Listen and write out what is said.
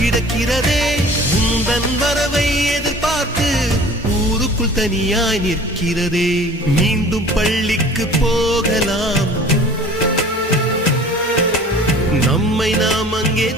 கிடக்கிறதே. உந்தன் வரவை எதிர்பார்த்து ஊருக்குள் தனியாய் நிற்கிறதே. மீண்டும் பள்ளிக்கு போகலாம், நம்மை நாம் அங்கே